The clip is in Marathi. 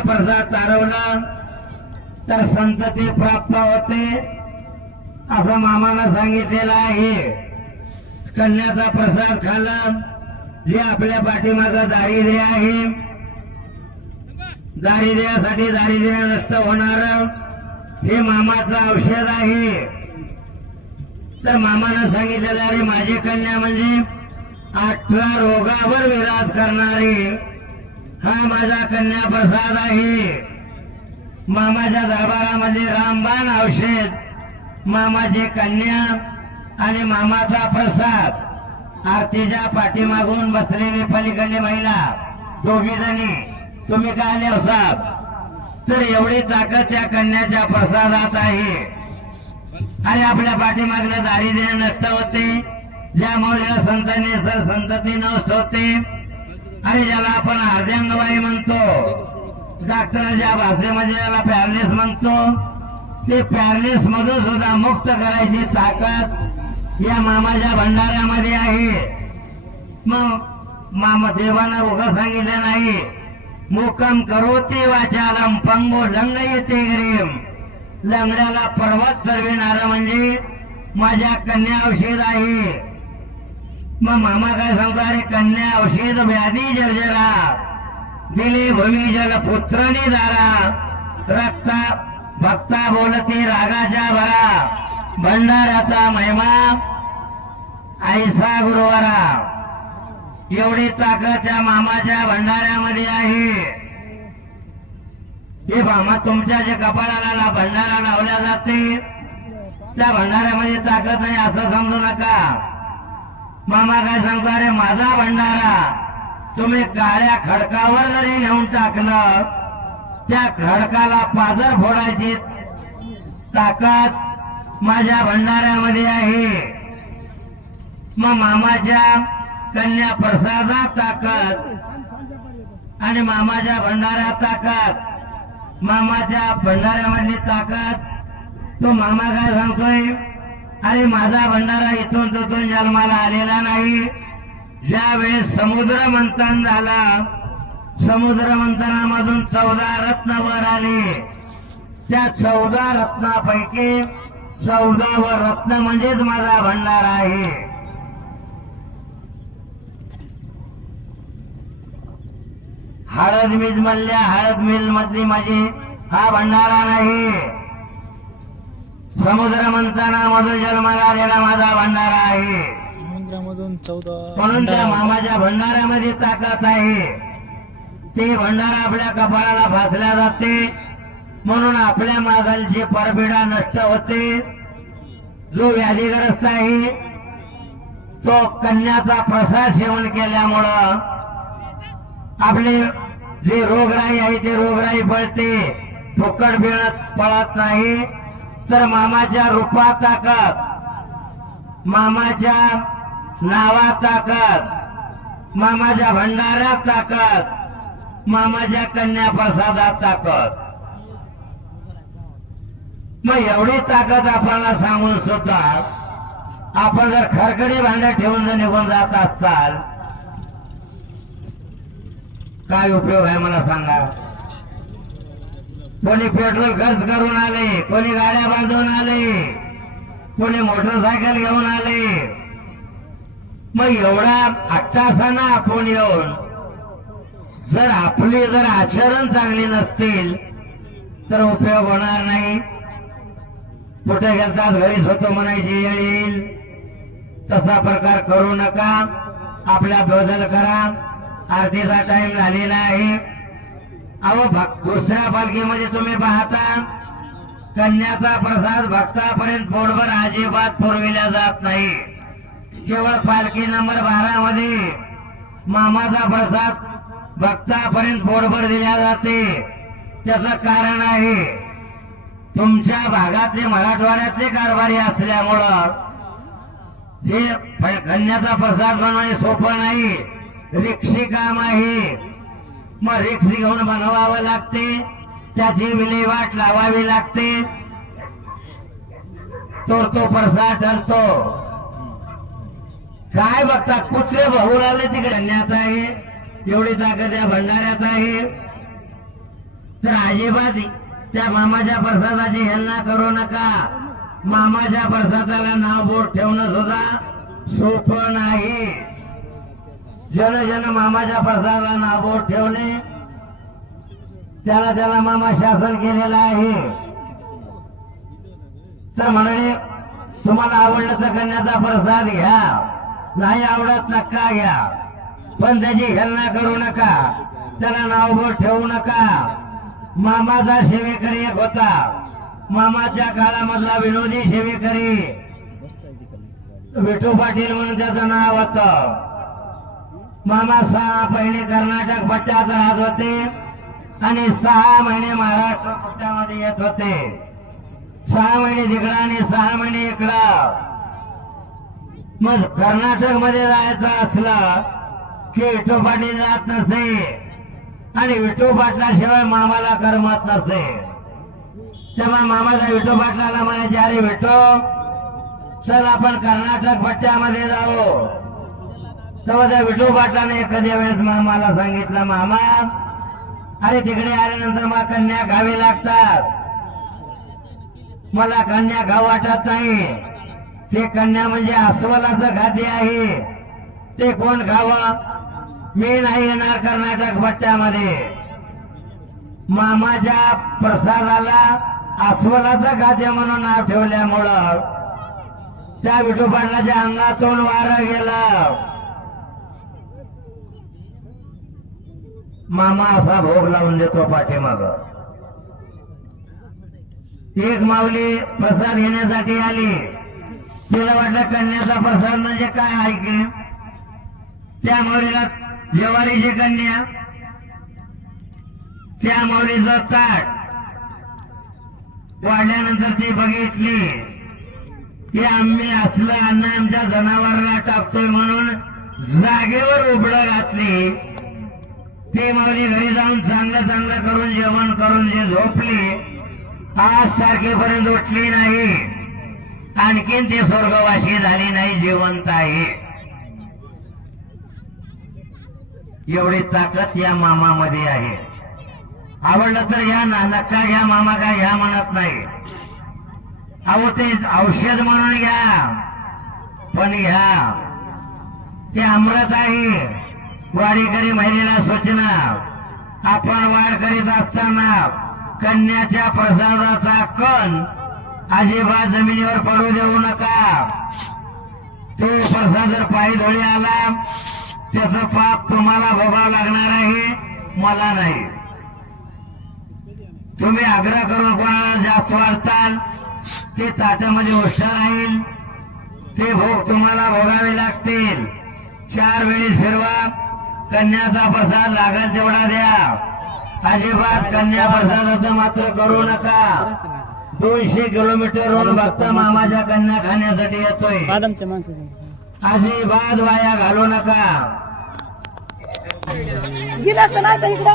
प्रसाद चारवला तर संतती प्राप्त होते असं मामानं सांगितलेलं आहे. कन्याचा प्रसाद खाला जे आपल्या पाठीमागं दारिद्र्य आहे, दारिद्र्यासाठी दारिद्र्य नष्ट होणार हे मामाचं औषध आहे. तर मामानं सांगितलेलं अरे माझी कन्या म्हणजे 18 रोगावर विराज करणारी हा माझा कन्या प्रसाद आहे. मामाच्या दरबारामध्ये रामबाण औषध, मामाची कन्या आणि मामाचा प्रसाद. आरतीच्या पाठीमागून बसलेली पलीकडली महिला दोघी जणी तुम्ही काय आले असाल तर एवढी ताकद त्या कन्याच्या प्रसादात आहे. आणि आपल्या पाठीमागलं दारिद्र्य नष्ट होते, ज्यामुळे संतती नष्ट होते आणि ज्याला आपण अर्धांगवाई म्हणतो, डॉक्टरच्या भाषेमध्ये ज्याला पॅरलिस म्हणतो, ते पॅरलिस मधून सुद्धा मुक्त करायची ताकद या मामाच्या भंडाऱ्यामध्ये आहे. मग मामा देवानं उगा सांगितलं नाही, मुकम करोती वाचालम पंगो लंगयते ग्रीम. लंगड्याला पर्वत चढविणारा म्हणजे माझ्या कन्या औषध आहे. मग मामा काय सांगतो, अरे कन्या औषध व्याधी जर्जरा दिले भूमी जल पुत्रनी दारा. रक्ता भक्ता बोलती रागाच्या भरा, भंडाऱ्याचा महिमा ऐसा गुरुवारा. एवढी ताकद त्या मामाच्या भंडाऱ्यामध्ये आहे. हे मामा तुमच्या जे कपाळाला भंडारा लावल्या जाते त्या भंडाऱ्यामध्ये ताकद नाही असं समजू नका. मामा काय सांगतो, अरे माझा भंडारा तुम्ही काळ्या खडकावर जरी नेऊन टाकलं त्या खडकाला पाजर फोडायची ताकद माझ्या भंडाऱ्यामध्ये आहे. मग मामाच्या कन्या प्रसादात ताकद आणि मामाच्या भंडाऱ्यात ताकद, मामाच्या भंडाऱ्यामधली ताकद. तो मामा काय सांगतोय, अरे माझा भंडारा इथून तिथून जन्माला आलेला नाही. ज्या वेळेस समुद्र मंथन झाला, समुद्र मंथनामधून 14 रत्न वर आले. त्या 14 रत्नापैकी 14व रत्न म्हणजेच माझा भंडारा आहे. हळद मिल मधल्या हळद मिल मधली माझी हा भंडारा नाही. समुद्र मंथनामधून जन्माला आलेला माझा भंडारा आहे. म्हणून त्या मामाच्या भंडाऱ्यामध्ये ताकद आहे. ते भंडारा आपल्या कपाळाला फासल्या जाते, म्हणून आपल्या मागलची परबिडा नष्ट होते. जो व्याधीग्रस्त आहे तो कन्याचा प्रसाद सेवन केल्यामुळं आपले जे रोगराई आहे ते रोगराई पळते, फुकट पळत नाही. तर मामाच्या रूपात ताकद, मामाच्या नावात ताकद, मामाच्या भंडाऱ्यात ताकद, मामाच्या कन्या प्रसादात ताकद. मग एवढी ताकद आपल्याला सांगून सुद्धा आपण जर खरकडी भांड्यात ठेवून जर निघून जात असताल काय उपयोग आहे मला सांगा. कोणी पेट्रोल खर्च करून आले, कोणी गाड्या बांधून आले, कोणी मोटरसायकल घेऊन आले. मग एवढा अट्टासाना आपण येऊन जर आपली जर आचरण चांगली नसतील तर उपयोग होणार नाही. कुठे गेलतात घरीच होतो म्हणायची वेळ येईल, तसा प्रकार करू नका. आपला बदल करा. आरतीचा टाइम झालेला आहे. अहो दुसऱ्या पालखीमध्ये तुम्ही पाहता कन्याचा प्रसाद भक्तापर्यंत पोटभर अजिबात पुरविला जात नाही. केवळ पालखी नंबर 12 मध्ये मामाचा प्रसाद भक्तापर्यंत पोटभर दिला जाते. त्याचं कारण आहे तुमच्या भागातले मराठवाड्यातले कारभारी असल्यामुळं हे कन्याचा प्रसाद बनवणे सोपं नाही, रिक्षी काम आहे. मग रिक्षी घेऊन बनवावं लागते, त्याची विल्हेवाट लावावी लागते, तो प्रसाद ठरतो. काय बघता कुठले बहुराले तिकडे कन्यात आहे, एवढी ताकद या भंडाऱ्यात आहे. तर अजिबात त्या मामाच्या प्रसादाची हेलना करू नका. मामाच्या प्रसादाला नाव बोट ठेवणं सुद्धा सोपं नाही. जन मामाच्या प्रसादाला नाव बोट ठेवणे त्याला मामा शासन केलेलं आहे. तर म्हणाले तुम्हाला आवडलं तर कन्याचा प्रसाद घ्या, नाही आवडत नका घ्या, पण त्याची हेलना करू नका, त्याला नाव बोट ठेवू नका. मामाचा सेवेकरी एक होता. मामाच्या काळामधला विनोदी सेवेकरी विठू पाटील म्हणून त्याचं नाव होतं. मामा 6 महिने कर्नाटक पट्ट्यात राहत होते आणि 6 महिने महाराष्ट्र पट्ट्यामध्ये येत होते. 6 महिने तिकडं आणि 6 महिने इकडं. मग कर्नाटक मध्ये जायचं असलं की विठू पाटील जात नसे आणि विठू पाटलाशिवाय मामाला करमत नसे. तेव्हा मामाचा विठू पाटलाला म्हणायचे अरे विठू चल आपण कर्नाटक पट्ट्यामध्ये जाऊ. तेव्हा त्या विठू पाटलाने एखाद्या वेळेस मामाला सांगितलं मामा अरे तिकडे आल्यानंतर मला कन्या घ्यावी लागतात, मला कन्या खाऊ वाटत नाही. ते कन्या म्हणजे अस्वलाचं खाद्य आहे, ते कोण खावं? मी नाही येणार कर्नाटक पट्ट्यामध्ये. मामाच्या प्रसादाला अस्वलाचं खाद्य म्हणून नाव ठेवल्यामुळं त्या विठू पाटलाच्या अंगातून वारं गेलं. मामा असा भोग लावून देतो पाठीमाग. एक माऊली प्रसाद घेण्यासाठी आली. तिला वाटलं कन्याचा प्रसाद म्हणजे काय आहे की? त्या माऊलीला जेवारीची कन्या, त्या माऊलीचं ताट वाढल्यानंतर ती बघितली की आम्ही असलं अन्न आमच्या जनावराला टाकतोय म्हणून जागेवर उबडं घातली. ती माऊली घरी जाऊन चांगलं करून जेवण करून जे झोपली, आज तारखेपर्यंत उठली नाही, आणखीन ती स्वर्गवासी झाली नाही, जिवंत आहे. एवढी ताकद या मामामध्ये आहे. आवडलं तर घ्या ना, नका घ्या, मामा काय घ्या म्हणत नाही. अहो ते औषध म्हणून घ्या, पण घ्या, ते अमृत आहे. वारीकरी महिलेला सूचना, आपण वाढ करीत असताना कन्याच्या प्रसादाचा कण अजिबात जमिनीवर पडू देऊ नका. तो प्रसाद जर पायी धुळी आला त्याचं पाप तुम्हाला भोगावं लागणार आहे, मला नाही. तुम्ही आग्रह करून कोणाला जास्त वाढताल ते ताटामध्ये हुशार राहील, ते भोग तुम्हाला भोगावे लागतील. 4 वेळी फिरवा, कन्याचा प्रसाद लागेल तेवढा द्या. अजिबात कन्या प्रसादाचं मात्र करू नका. 200 किलोमीटरहून भक्त मामाच्या कन्या खाण्यासाठी येतोय. अजिबात वाया घालू नका. गिलास नाही तर इकडं